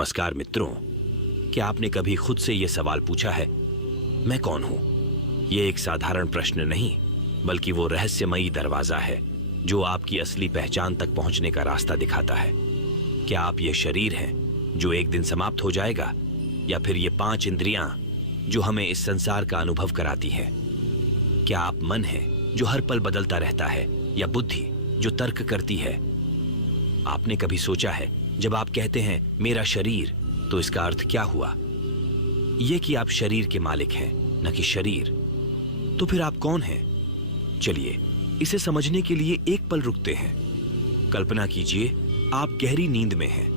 नमस्कार मित्रों, क्या आपने कभी खुद से यह सवाल पूछा है, मैं कौन हूं? यह एक साधारण प्रश्न नहीं, बल्कि वो रहस्यमयी दरवाजा है जो आपकी असली पहचान तक पहुंचने का रास्ता दिखाता है। क्या आप ये शरीर हैं जो एक दिन समाप्त हो जाएगा, या फिर ये 5 इंद्रियां जो हमें इस संसार का अनुभव कराती हैं? क्या आप मन हैं जो हर पल बदलता रहता है, या बुद्धि जो तर्क करती है? आपने कभी सोचा है, जब आप कहते हैं मेरा शरीर, तो इसका अर्थ क्या हुआ? यह कि आप शरीर के मालिक हैं, न कि शरीर। तो फिर आप कौन हैं? चलिए इसे समझने के लिए एक पल रुकते हैं। कल्पना कीजिए आप गहरी नींद में हैं।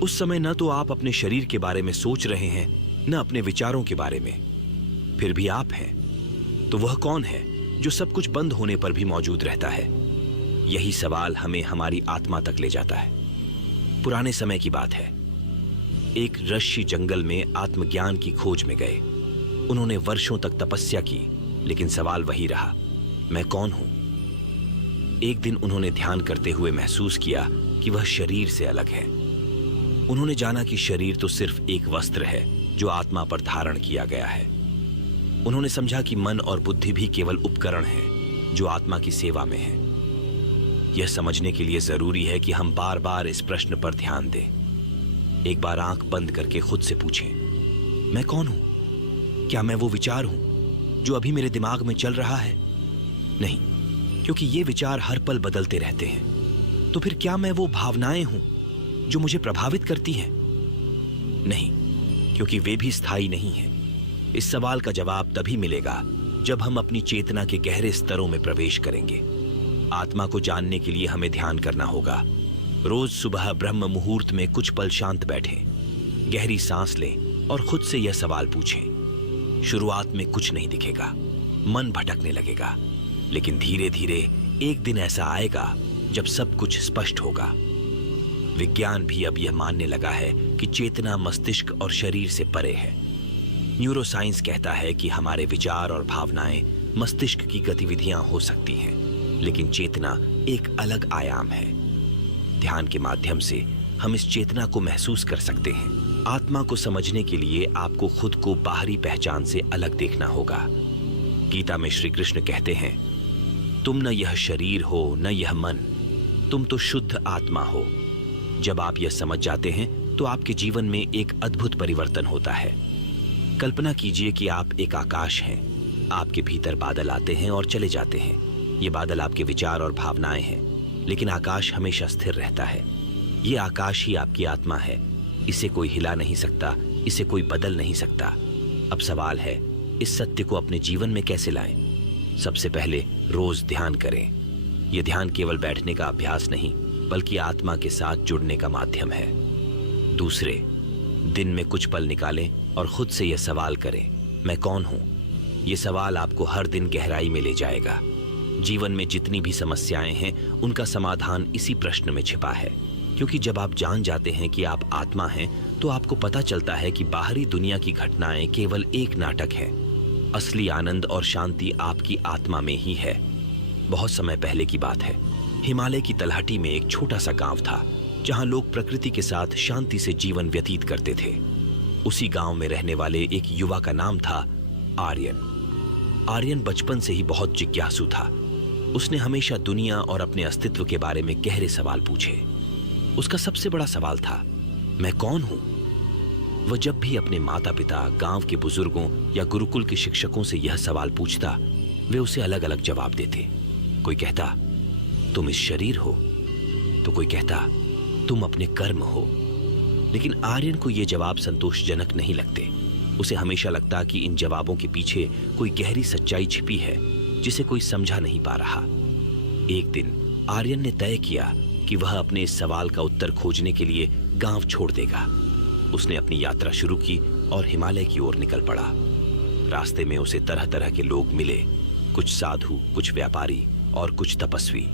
उस समय न तो आप अपने शरीर के बारे में सोच रहे हैं, न अपने विचारों के बारे में। फिर भी आप हैं। तो वह कौन है जो सब कुछ बंद होने पर भी मौजूद रहता है? यही सवाल हमें हमारी आत्मा तक ले जाता है। पुराने समय की बात है। एक ऋषि जंगल में आत्मज्ञान की खोज में गए। उन्होंने वर्षों तक तपस्या की, लेकिन सवाल वही रहा, मैं कौन हूं? एक दिन उन्होंने ध्यान करते हुए महसूस किया कि वह शरीर से अलग है। उन्होंने जाना कि शरीर तो सिर्फ एक वस्त्र है जो आत्मा पर धारण किया गया है। उन्होंने समझा कि मन और बुद्धि भी केवल उपकरण हैं जो आत्मा की सेवा में हैं। यह समझने के लिए जरूरी है कि हम बार बार इस प्रश्न पर ध्यान दें। एक बार आंख बंद करके खुद से पूछें, मैं कौन हूं? क्या मैं वो विचार हूं जो अभी मेरे दिमाग में चल रहा है? नहीं, क्योंकि ये विचार हर पल बदलते रहते हैं। तो फिर क्या मैं वो भावनाएं हूं जो मुझे प्रभावित करती हैं? नहीं, क्योंकि वे भी स्थायी नहीं हैं। इस सवाल का जवाब तभी मिलेगा जब हम अपनी चेतना के गहरे स्तरों में प्रवेश करेंगे। आत्मा को जानने के लिए हमें ध्यान करना होगा। रोज सुबह ब्रह्म मुहूर्त में कुछ पल शांत बैठें, गहरी सांस लें और खुद से यह सवाल पूछें। शुरुआत में कुछ नहीं दिखेगा, मन भटकने लगेगा, लेकिन धीरे धीरे एक दिन ऐसा आएगा जब सब कुछ स्पष्ट होगा। विज्ञान भी अब यह मानने लगा है कि चेतना मस्तिष्क और शरीर से परे है। न्यूरोसाइंस कहता है कि हमारे विचार और भावनाएं मस्तिष्क की गतिविधियां हो सकती हैं, लेकिन चेतना एक अलग आयाम है। ध्यान के माध्यम से हम इस चेतना को महसूस कर सकते हैं। आत्मा को समझने के लिए आपको खुद को बाहरी पहचान से अलग देखना होगा। गीता में श्री कृष्ण कहते हैं, तुम न यह शरीर हो न यह मन, तुम तो शुद्ध आत्मा हो। जब आप यह समझ जाते हैं तो आपके जीवन में एक अद्भुत परिवर्तन होता है। कल्पना कीजिए कि आप एक आकाश हैं। आपके भीतर बादल आते हैं और चले जाते हैं। ये बादल आपके विचार और भावनाएं हैं, लेकिन आकाश हमेशा स्थिर रहता है। ये आकाश ही आपकी आत्मा है। इसे कोई हिला नहीं सकता, इसे कोई बदल नहीं सकता। अब सवाल है, इस सत्य को अपने जीवन में कैसे लाएं? सबसे पहले रोज ध्यान करें। यह ध्यान केवल बैठने का अभ्यास नहीं, बल्कि आत्मा के साथ जुड़ने का माध्यम है। दूसरे, दिन में कुछ पल निकालें और खुद से यह सवाल करें, मैं कौन हूं? यह सवाल आपको हर दिन गहराई में ले जाएगा। जीवन में जितनी भी समस्याएं हैं, उनका समाधान इसी प्रश्न में छिपा है। क्योंकि जब आप जान जाते हैं कि आप आत्मा हैं, तो आपको पता चलता है कि बाहरी दुनिया की घटनाएं केवल एक नाटक है। असली आनंद और शांति आपकी आत्मा में ही है। बहुत समय पहले की बात है। हिमालय की तलहटी में एक छोटा सा गांव था, जहां लोग प्रकृति के साथ शांति से जीवन व्यतीत करते थे। उसी गांव में रहने वाले एक युवा का नाम था आर्यन। आर्यन बचपन से ही बहुत जिज्ञासु था। उसने हमेशा दुनिया और अपने अस्तित्व के बारे में गहरे सवाल पूछे। उसका सबसे बड़ा सवाल था, मैं कौन हूं? वह जब भी अपने माता पिता, गांव के बुजुर्गों या गुरुकुल के शिक्षकों से यह सवाल पूछता, वे उसे अलग अलग जवाब देते। कोई कहता, तुम इस शरीर हो, तो कोई कहता, तुम अपने कर्म हो। लेकिन आर्यन को यह जवाब संतोषजनक नहीं लगते। उसे हमेशा लगता कि इन जवाबों के पीछे कोई गहरी सच्चाई छिपी है जिसे कोई समझा नहीं पा रहा। एक दिन आर्यन ने तय किया कि वह अपने इस सवाल का उत्तर खोजने के लिए गांव छोड़ देगा। उसने अपनी यात्रा शुरू की और हिमालय की ओर निकल पड़ा। रास्ते में उसे तरह तरह के लोग मिले, कुछ साधु, कुछ व्यापारी और कुछ तपस्वी।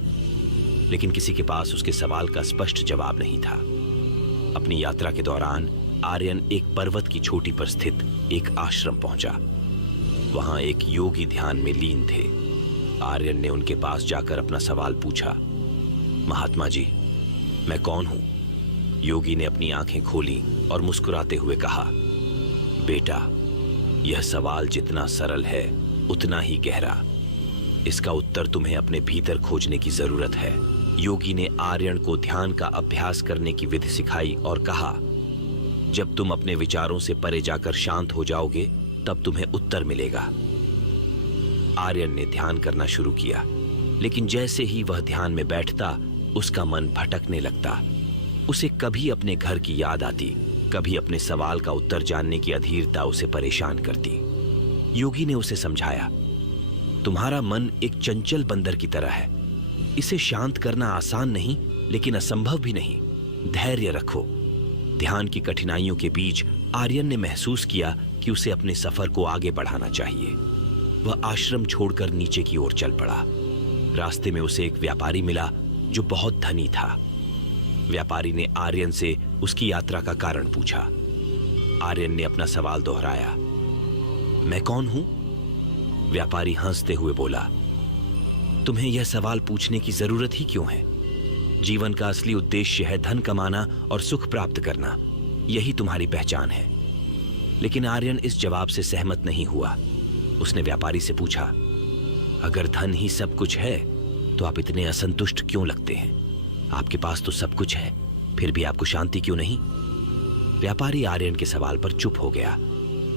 लेकिन किसी के पास उसके सवाल का स्पष्ट जवाब नहीं था। अपनी यात्रा के दौरान आर्यन एक पर्वत की चोटी पर स्थित एक आश्रम पहुंचा। वहां एक योगी ध्यान में लीन थे। आर्यन ने उनके पास जाकर अपना सवाल पूछा, महात्मा जी, मैं कौन हूं? योगी ने अपनी आंखें खोली और मुस्कुराते हुए कहा, बेटा, यह सवाल जितना सरल है उतना ही गहरा। इसका उत्तर तुम्हें अपने भीतर खोजने की जरूरत है। योगी ने आर्यन को ध्यान का अभ्यास करने की विधि सिखाई और कहा, जब तुम अपने विचारों से परे जाकर शांत हो जाओगे तब तुम्हें उत्तर मिलेगा। आर्यन ने ध्यान करना शुरू किया, लेकिन जैसे ही वह ध्यान में बैठता उसका मन भटकने लगता। उसे कभी अपने घर की याद आती, कभी अपने सवाल का उत्तर जानने की अधीरता उसे परेशान करती। योगी ने उसे समझाया, तुम्हारा मन एक चंचल बंदर की तरह है। इसे शांत करना आसान नहीं, लेकिन असंभव भी नहीं। धैर्य रखो। ध्यान की कठिनाइयों के बीच आर्यन ने महसूस किया कि उसे अपने सफर को आगे बढ़ाना चाहिए। वह आश्रम छोड़कर नीचे की ओर चल पड़ा। रास्ते में उसे एक व्यापारी मिला जो बहुत धनी था। व्यापारी ने आर्यन से उसकी यात्रा का कारण पूछा। आर्यन ने अपना सवाल दोहराया, मैं कौन हूं? व्यापारी हंसते हुए बोला, तुम्हें यह सवाल पूछने की जरूरत ही क्यों है? जीवन का असली उद्देश्य है धन कमाना और सुख प्राप्त करना। यही तुम्हारी पहचान है। लेकिन आर्यन इस जवाब से सहमत नहीं हुआ। उसने व्यापारी से पूछा, अगर धन ही सब कुछ है तो आप इतने असंतुष्ट क्यों लगते हैं? आपके पास तो सब कुछ है, फिर भी आपको शांति क्यों नहीं? व्यापारी आर्यन के सवाल पर चुप हो गया।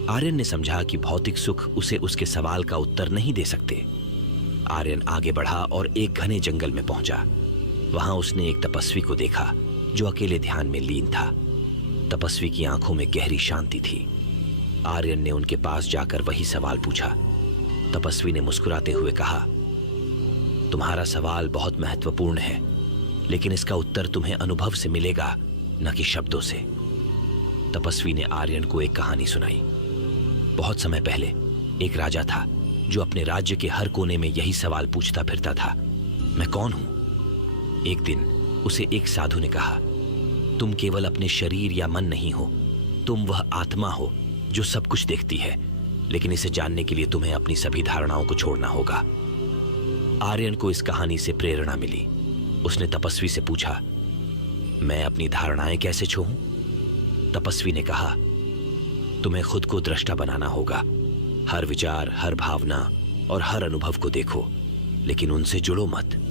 आर्यन ने समझा कि भौतिक सुख उसे उसके सवाल का उत्तर नहीं दे सकते। आर्यन आगे बढ़ा और एक घने जंगल में पहुंचा। वहां उसने एक तपस्वी को देखा जो अकेले ध्यान में लीन था। तपस्वी की आंखों में गहरी शांति थी। आर्यन ने उनके पास जाकर वही सवाल पूछा। तपस्वी ने मुस्कुराते हुए कहा, तुम्हारा सवाल बहुत महत्वपूर्ण है, लेकिन इसका उत्तर तुम्हें अनुभव से मिलेगा, न कि शब्दों से। तपस्वी ने आर्यन को एक कहानी सुनाई। बहुत समय पहले एक राजा था जो अपने राज्य के हर कोने में यही सवाल पूछता फिरता था, मैं कौन हूं? एक दिन उसे एक साधु ने कहा, तुम केवल अपने शरीर या मन नहीं हो, तुम वह आत्मा हो जो सब कुछ देखती है, लेकिन इसे जानने के लिए तुम्हें अपनी सभी धारणाओं को छोड़ना होगा। आर्यन को इस कहानी से प्रेरणा मिली। उसने तपस्वी से पूछा, मैं अपनी धारणाएं कैसे छोड़ूं? तपस्वी ने कहा, तुम्हें खुद को दृष्टा बनाना होगा। हर विचार, हर भावना और हर अनुभव को देखो, लेकिन उनसे जुड़ो मत।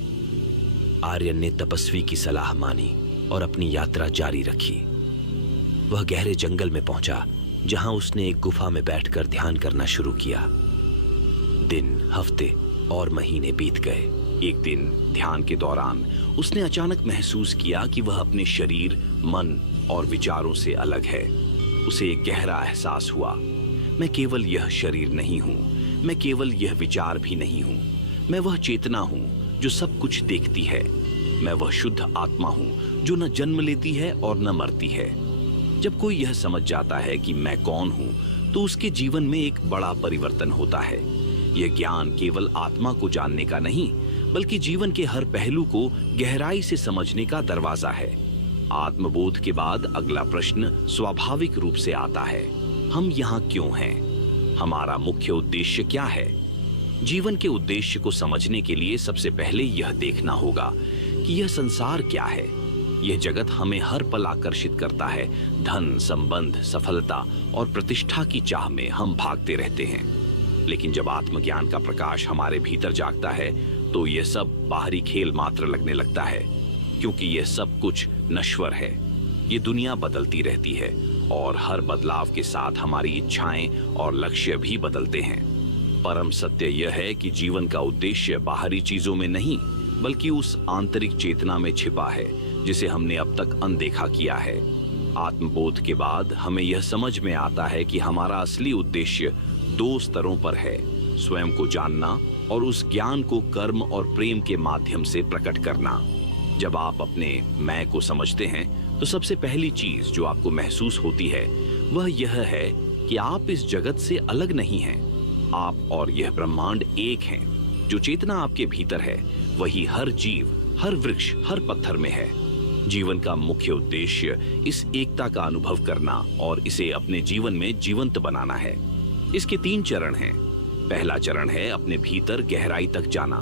आर्यन ने तपस्वी की सलाह मानी और अपनी यात्रा जारी रखी। वह गहरे जंगल में पहुंचा, जहां उसने एक गुफा में बैठकर ध्यान करना शुरू किया। दिन, हफ्ते और महीने बीत गए। एक दिन ध्यान के दौरान उसने अचानक महसूस किया कि वह अपने शरीर, मन और विचारों से अलग है। उसे एक गहरा एहसास हुआ, मैं केवल यह शरीर नहीं हूं, मैं केवल यह विचार भी नहीं हूं, मैं वह चेतना हूं जो सब कुछ देखती है। मैं वह शुद्ध आत्मा हूं जो न जन्म लेती है और न मरती है। जब कोई यह समझ जाता है कि मैं कौन हूं, तो उसके जीवन में एक बड़ा परिवर्तन होता है। यह ज्ञान केवल आत्मा को जानने का नहीं, बल्कि जीवन के हर पहलू को गहराई से समझने का दरवाजा है। आत्मबोध के बाद अगला प्रश्न स्वाभाविक रूप से आता है, हम यहाँ क्यों हैं? हमारा मुख्य उद्देश्य क्या है? जीवन के उद्देश्य को समझने के लिए सबसे पहले यह देखना होगा कि यह संसार क्या है। यह जगत हमें हर पल आकर्षित करता है। धन, संबंध, सफलता और प्रतिष्ठा की चाह में हम भागते रहते हैं। लेकिन जब आत्मज्ञान का प्रकाश हमारे भीतर जागता है, तो यह सब बाहरी खेल मात्र लगने लगता है, क्योंकि यह सब कुछ नश्वर है। ये दुनिया बदलती रहती है और हर बदलाव के साथ हमारी इच्छाएं और लक्ष्य भी बदलते हैं। परम सत्य यह है कि जीवन का उद्देश्य बाहरी चीजों में नहीं, बल्कि उस आंतरिक चेतना में छिपा है जिसे हमने अब तक अनदेखा किया है। आत्मबोध के बाद हमें यह समझ में आता है कि हमारा असली उद्देश्य दो स्तरों पर है, स्वयं को जानना और उस ज्ञान को कर्म और प्रेम के माध्यम से प्रकट करना। जब आप अपने मैं को समझते हैं, तो सबसे पहली चीज जो आपको महसूस होती है वह यह है कि आप इस जगत से अलग नहीं हैं। आप और यह ब्रह्मांड एक हैं। जो चेतना आपके भीतर है वही हर जीव, हर वृक्ष, हर पत्थर में है। जीवन का मुख्य उद्देश्य इस एकता का अनुभव करना और इसे अपने जीवन में जीवंत बनाना है। इसके 3 चरण हैं। पहला चरण है अपने भीतर गहराई तक जाना।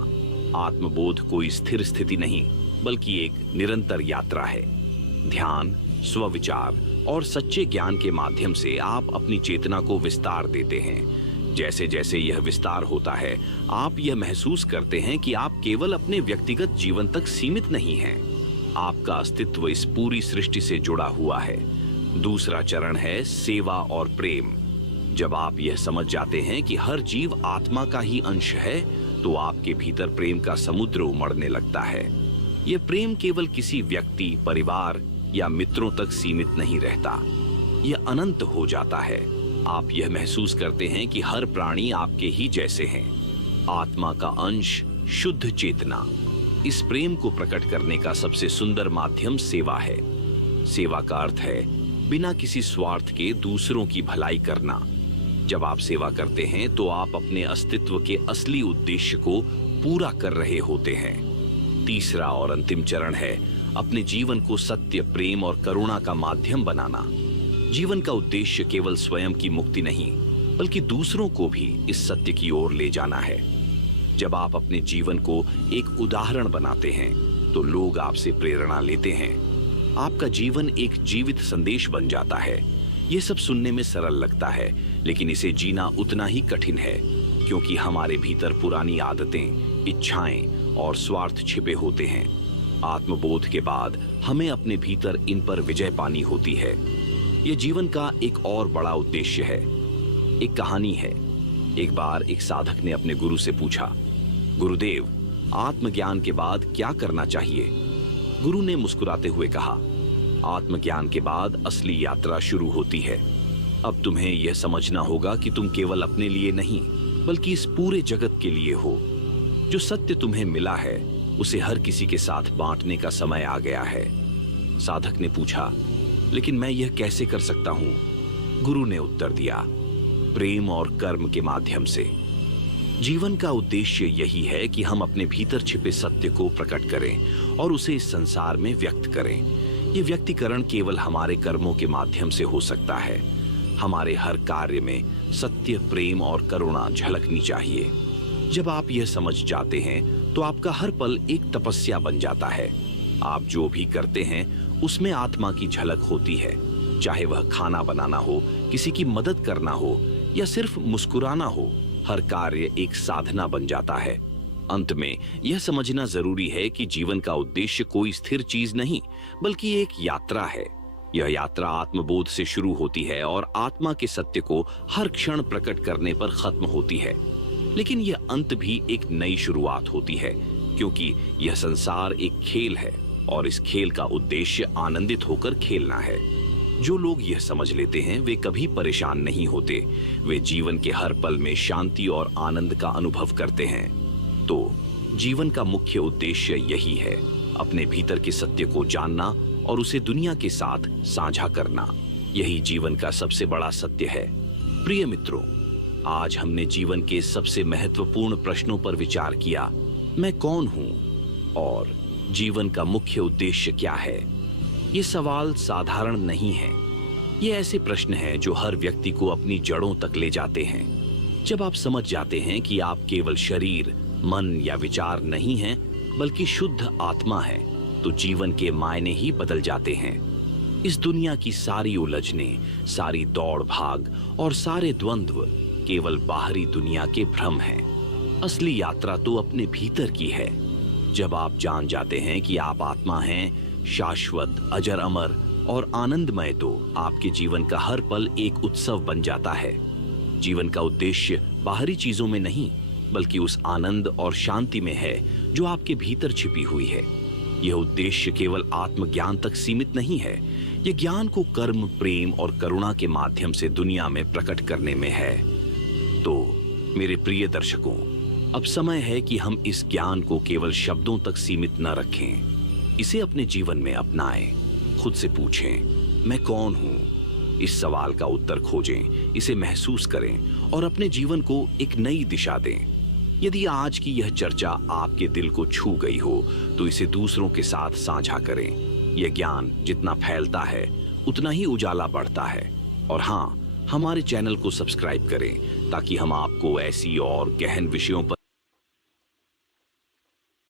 आत्मबोध कोई स्थिर स्थिति नहीं, बल्कि एक निरंतर यात्रा है। ध्यान, स्वविचार और सच्चे ज्ञान के माध्यम से आप अपनी चेतना को विस्तार देते हैं। जैसे जैसे यह विस्तार होता है, आप यह महसूस करते हैं कि आप केवल अपने व्यक्तिगत जीवन तक सीमित नहीं हैं। आपका अस्तित्व इस पूरी सृष्टि से जुड़ा हुआ है। दूसरा चरण है सेवा और प्रेम। जब आप यह समझ जाते हैं कि हर जीव आत्मा का ही अंश है, तो आपके भीतर प्रेम का समुद्र उमड़ने लगता है। यह प्रेम केवल किसी व्यक्ति, परिवार या मित्रों तक सीमित नहीं रहता, यह अनंत हो जाता है। आप यह महसूस करते हैं कि हर प्राणी आपके ही जैसे हैं, आत्मा का अंश, शुद्ध चेतना। इस प्रेम को प्रकट करने का सबसे सुंदर माध्यम सेवा है। सेवा का अर्थ है बिना किसी स्वार्थ के दूसरों की भलाई करना। जब आप सेवा करते हैं तो आप अपने अस्तित्व के असली उद्देश्य को पूरा कर रहे होते हैं। तीसरा और अंतिम चरण है अपने जीवन को सत्य, प्रेम और करुणा का माध्यम बनाना। जीवन का उद्देश्य केवल स्वयं की मुक्ति नहीं, बल्कि दूसरों को भी इस सत्य की ओर ले जाना है। जब आप अपने जीवन को एक उदाहरण बनाते हैं, तो लोग आपसे प्रेरणा लेते हैं। आपका जीवन एक जीवित संदेश बन जाता है। यह सब सुनने में सरल लगता है, लेकिन इसे जीना उतना ही कठिन है, क्योंकि हमारे भीतर पुरानी आदतें, इच्छाएं और स्वार्थ छिपे होते हैं। आत्मबोध के बाद हमें अपने भीतर इन पर विजय पानी होती है। यह जीवन का एक और बड़ा उद्देश्य है। एक कहानी है। एक बार एक साधक ने अपने गुरु से पूछा, गुरुदेव, आत्मज्ञान के बाद क्या करना चाहिए? गुरु ने मुस्कुराते हुए कहा, आत्मज्ञान के बाद असली यात्रा शुरू होती है। अब तुम्हें यह समझना होगा कि तुम केवल अपने लिए नहीं, बल्कि इस पूरे जगत के लिए हो। जो सत्य तुम्हें मिला है, उसे हर किसी के साथ बांटने का समय आ गया है। साधक ने पूछा, लेकिन मैं यह कैसे कर सकता हूं? गुरु ने उत्तर दिया, प्रेम और कर्म के माध्यम से। जीवन का उद्देश्य यही है कि हम अपने भीतर छिपे सत्य को प्रकट करें और उसे इस संसार में व्यक्त करें। यह व्यक्तिकरण केवल हमारे कर्मों के माध्यम से हो सकता है। हमारे हर कार्य में सत्य, प्रेम और करुणा झलकनी चाहिए। जब आप यह समझ जाते हैं, तो आपका हर पल एक तपस्या बन जाता है। आप जो भी करते हैं, उसमें आत्मा की झलक होती है। चाहे वह खाना बनाना हो, किसी की मदद करना हो या सिर्फ मुस्कुराना हो, हर कार्य एक साधना बन जाता है। अंत में यह समझना जरूरी है कि जीवन का उद्देश्य कोई स्थिर चीज नहीं, बल्कि एक यात्रा है। यह यात्रा आत्मबोध से शुरू होती है और आत्मा के सत्य को हर क्षण प्रकट करने पर खत्म होती है। लेकिन यह अंत भी एक नई शुरुआत होती है, क्योंकि यह संसार एक खेल है और इस खेल का उद्देश्य आनंदित होकर खेलना है। जो लोग यह समझ लेते हैं, वे कभी परेशान नहीं होते। वे जीवन के हर पल में शांति और आनंद का अनुभव करते हैं। तो जीवन का मुख्य उद्देश्य यही है, अपने भीतर के सत्य को जानना और उसे दुनिया के साथ साझा करना। यही जीवन का सबसे बड़ा सत्य है। प्रिय मित्रों, आज हमने जीवन के सबसे महत्वपूर्ण प्रश्नों पर विचार किया। मैं कौन हूं और जीवन का मुख्य उद्देश्य क्या है? ये सवाल साधारण नहीं है। ये ऐसे प्रश्न हैं जो हर व्यक्ति को अपनी जड़ों तक ले जाते हैं। जब आप समझ जाते हैं कि आप केवल शरीर, मन या विचार नहीं हैं, बल्कि शुद्ध आत्मा है, तो जीवन के मायने ही बदल जाते हैं। इस दुनिया की सारी उलझनें, सारी दौड़ भाग और सारे द्वंद्व केवल बाहरी दुनिया के भ्रम हैं। असली यात्रा तो अपने भीतर की है। जब आप जान जाते हैं कि आप आत्मा हैं, शाश्वत, अजर अमर और आनंदमय, तो आपके जीवन का हर पल एक उत्सव बन जाता है। जीवन का उद्देश्य बाहरी चीजों में नहीं, बल्कि उस आनंद और शांति में है जो आपके भीतर छिपी हुई है। यह उद्देश्य केवल आत्मज्ञान तक सीमित नहीं है। यह ज्ञान को कर्म, प्रेम और करुणा के माध्यम से दुनिया में प्रकट करने में है। तो मेरे प्रिय दर्शकों, अब समय है कि हम इस ज्ञान को केवल शब्दों तक सीमित न रखें। इसे अपने जीवन में अपनाएं। खुद से पूछें, मैं कौन हूं? इस सवाल का उत्तर खोजें, इसे महसूस करें और अपने जीवन को एक नई दिशा दें। यदि आज की यह चर्चा आपके दिल को छू गई हो, तो इसे दूसरों के साथ साझा करें। यह ज्ञान जितना फैलता है, उतना ही उजाला बढ़ता है। और हाँ, हमारे चैनल को सब्सक्राइब करें, ताकि हम आपको ऐसी और गहन विषयों पर